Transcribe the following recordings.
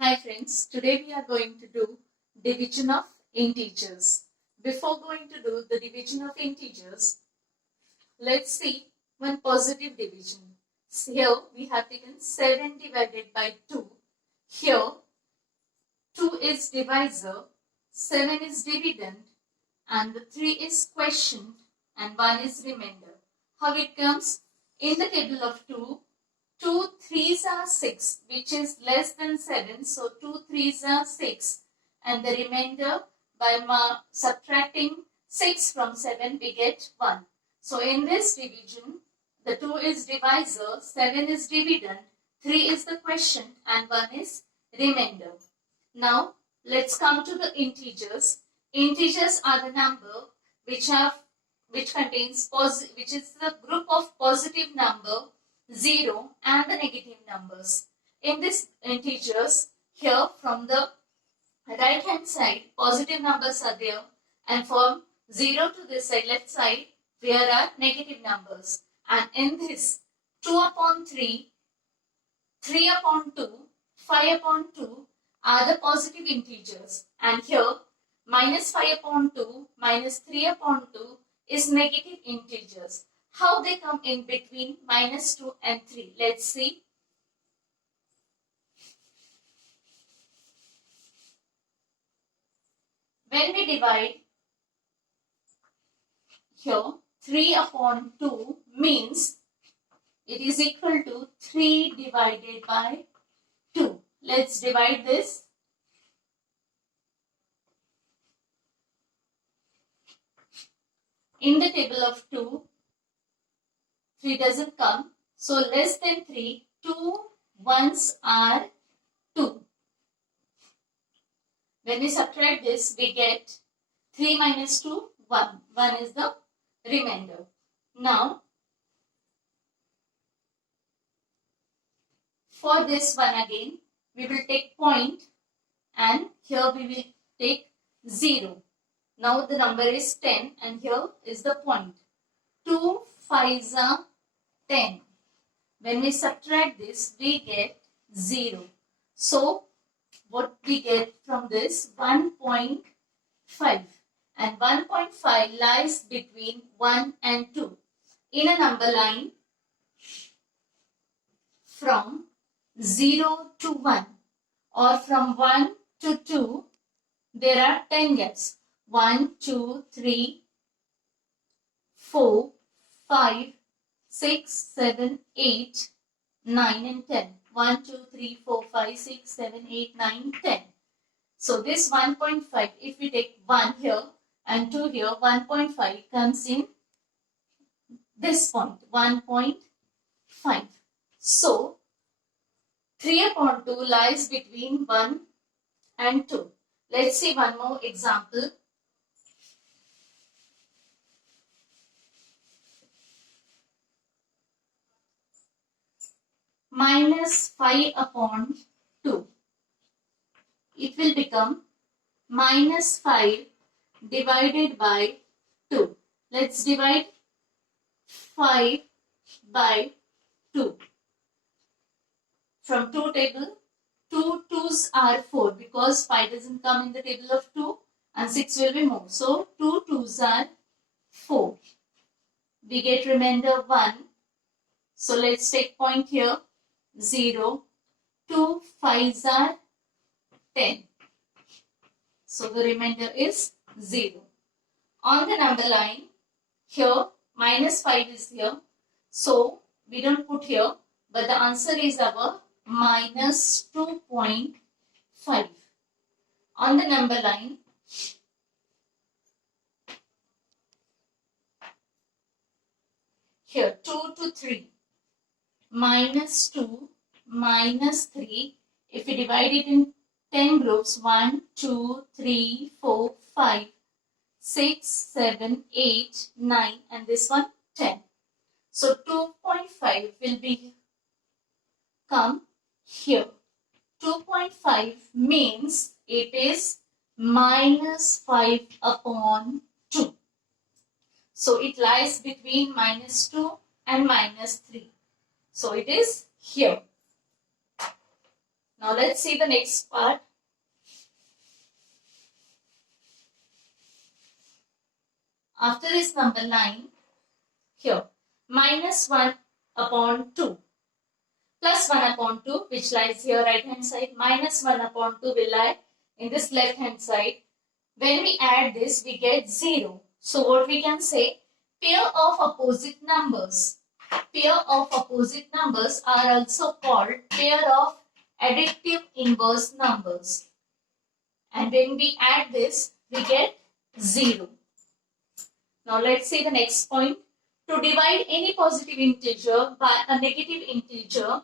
Hi friends, today we are going to do division of integers. Before going to do the division of integers, let's see one positive division. Here we have taken 7 divided by 2. Here 2 is divisor, 7 is dividend, and the 3 is quotient and 1 is remainder. How it comes? In the table of 2, 2 threes are 6, which is less than 7. So 2 threes are 6. And the remainder, by subtracting 6 from 7, we get 1. So in this division, the 2 is divisor, 7 is dividend, 3 is the quotient, and 1 is remainder. Now let's come to the integers. Integers are the number which contains which is the group of positive number, 0 and the negative numbers. In this integers, here from the right hand side, positive numbers are there, and from 0 to this side, left side, there are negative numbers. And in this, 2 upon 3, 3 upon 2, 5 upon 2 are the positive integers. And here, minus 5 upon 2, minus 3 upon 2 is negative integers. How they come in between minus 2 and 3? Let's see. When we divide here, 3 upon 2 means it is equal to 3 divided by 2. Let's divide this. In the table of 2, 3 doesn't come. So less than 3, 2 ones are 2. When we subtract this, we get 3 minus 2, 1. 1 is the remainder. Now, for this one again, we will take point and here we will take 0. Now the number is 10 and here is the point. 2 5s are 10. When we subtract this, we get 0. So, what we get from this? 1.5. And 1.5 lies between 1 and 2. In a number line, from 0 to 1 or from 1 to 2, there are 10 gaps. 1, 2, 3, 4, 5, 6, 7, 8, 9 and 10. 1, 2, 3, 4, 5, 6, 7, 8, 9, 10. So this 1.5, if we take 1 here and 2 here, 1.5 comes in this point, 1.5. So 3 upon 2 lies between 1 and 2. Let's see one more example. Minus 5 upon 2. It will become minus 5 divided by 2. Let's divide 5 by 2. From 2 table, 2 2s are 4 because 5 doesn't come in the table of 2 and 6 will be more. So 2 2s are 4. We get remainder 1. So let's take point here. 0, 2 5s are 10. So the remainder is 0. On the number line, here minus 5 is here. So we don't put here, but the answer is our minus 2.5. On the number line, here 2 to 3. Minus 2, minus 3. If we divide it in 10 groups, 1, 2, 3, 4, 5, 6, 7, 8, 9 and this one 10. So 2.5 will be come here. 2.5 means it is minus 5 upon 2. So it lies between minus 2 and minus 3. So it is here. Now let's see the next part. After this number line, here, minus 1 upon 2 plus 1 upon 2, which lies here right hand side, minus 1 upon 2 will lie in this left hand side. When we add this, we get 0. So what we can say, pair of opposite numbers. Pair of opposite numbers are also called pair of additive inverse numbers. And when we add this, we get 0. Now let's see the next point. To divide any positive integer by a negative integer,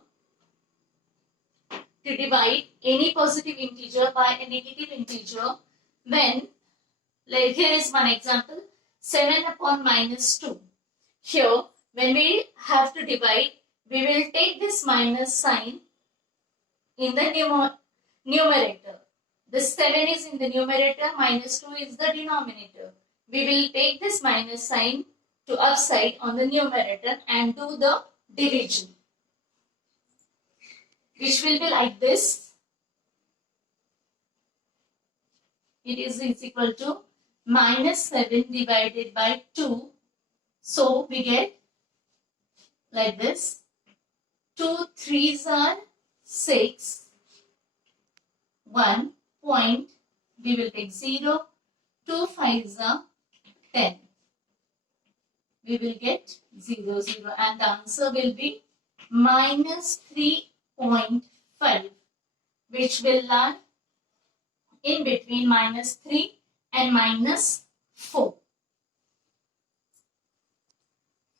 to divide any positive integer by a negative integer, when, like here is one example, 7 upon minus 2. Here, when we have to divide, we will take this minus sign in the numerator. This 7 is in the numerator, minus 2 is the denominator. We will take this minus sign to upside on the numerator and do the division, which will be like this. It is equal to minus 7 divided by 2. So we get like this. 2 3s are 6. 1 point, we will take 0. 2 5s are 10. We will get 0, 0, and the answer will be minus 3.5, which will lie in between minus 3 and minus 4.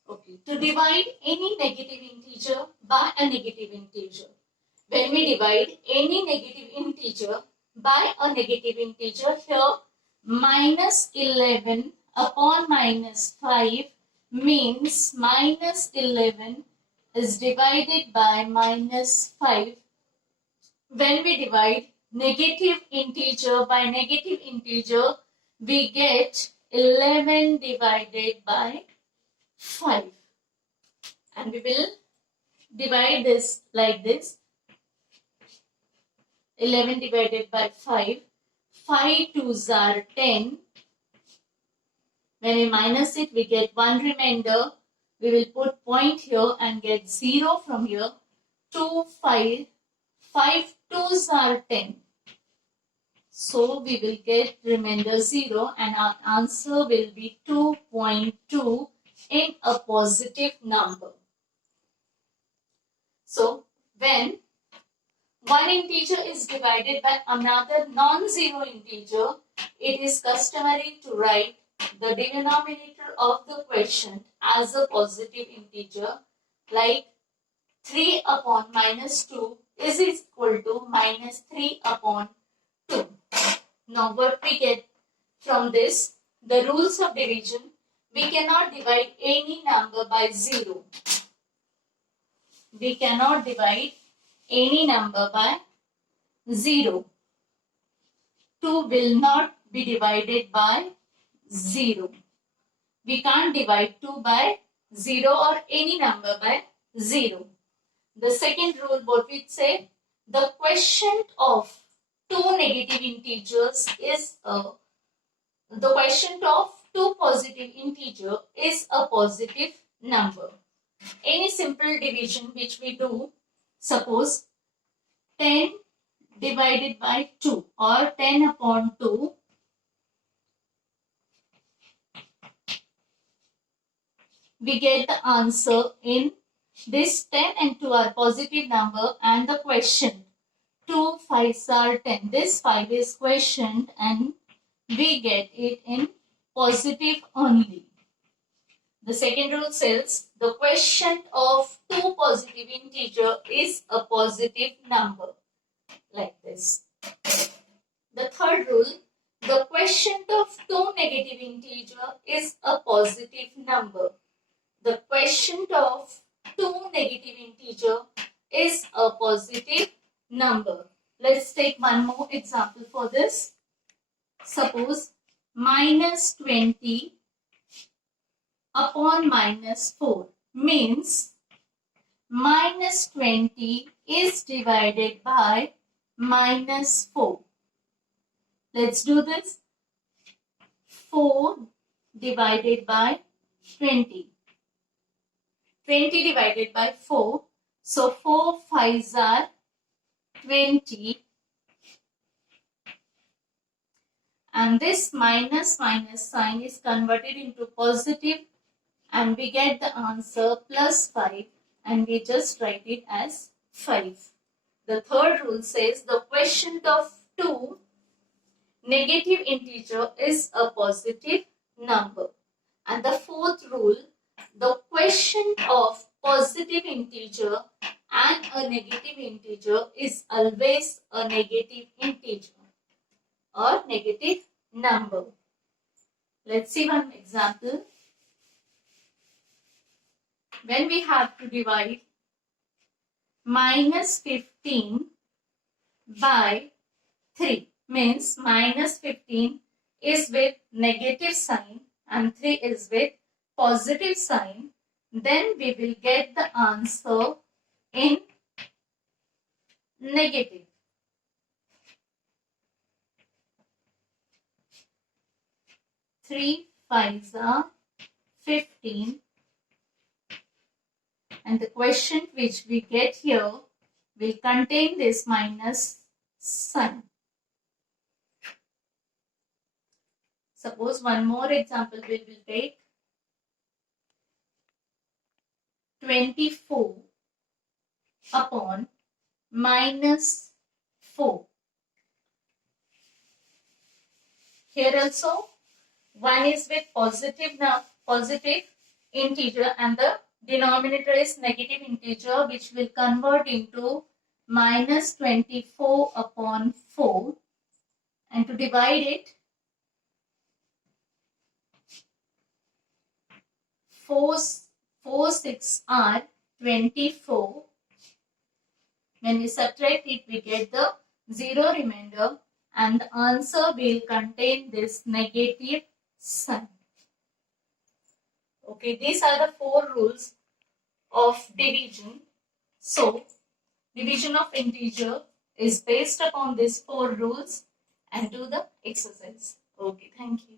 Okay, to divide any negative integer by a negative integer. When we divide any negative integer by a negative integer, here minus 11 upon minus 5 means minus 11 is divided by minus 5. When we divide negative integer by negative integer, we get 11 divided by 5. And we will divide this like this. 11 divided by 5. 5 2s are 10. When we minus it, we get 1 remainder. We will put point here and get 0 from here. 2, 5. 5 2s are 10. So we will get remainder 0 and our answer will be 2.2 in a positive number. So when one integer is divided by another non-zero integer, it is customary to write the denominator of the quotient as a positive integer, like 3 upon minus 2 is equal to minus 3 upon 2. Now what we get from this, the rules of division, we cannot divide any number by 0. We cannot divide any number by 0. 2 will not be divided by 0. We can't divide 2 by 0 or any number by 0. The second rule, what we say, the quotient of two negative integers is the quotient of two positive integer is a positive number. Any simple division which we do, suppose 10 divided by 2 or 10 upon 2, we get the answer in this 10 and 2 are positive number and the quotient 2 5s are 10. This 5 is quotient and we get it in positive only. The second rule says the quotient of two positive integer is a positive number, like this. The third rule, the quotient of two negative integer is a positive number. The quotient of two negative integer is a positive number. Let's take one more example for this. Suppose minus 20 upon minus 4 means minus 20 is divided by minus 4. Let's do this. 4 divided by 20. 20 divided by 4. So 4 5s are 20. And this minus sign is converted into positive, and we get the answer plus 5, and we just write it as 5. The third rule says the quotient of two negative integer is a positive number. And the fourth rule, the quotient of positive integer and a negative integer is always a negative integer or negative number. Let's see one example. When we have to divide minus 15 by 3, means minus 15 is with negative sign and 3 is with positive sign, then we will get the answer in negative. Three fives are 15, and the quotient which we get here will contain this minus sign. Suppose one more example we will take. 24 upon minus 4. Here also, one is with positive integer and the denominator is negative integer, which will convert into minus 24 upon 4. And to divide it, 4 6 are 24. When we subtract it, we get the 0 remainder, and the answer will contain this negative sign. Okay, these are the 4 rules of division. So, division of integer is based upon these 4 rules, and do the exercise. Okay, thank you.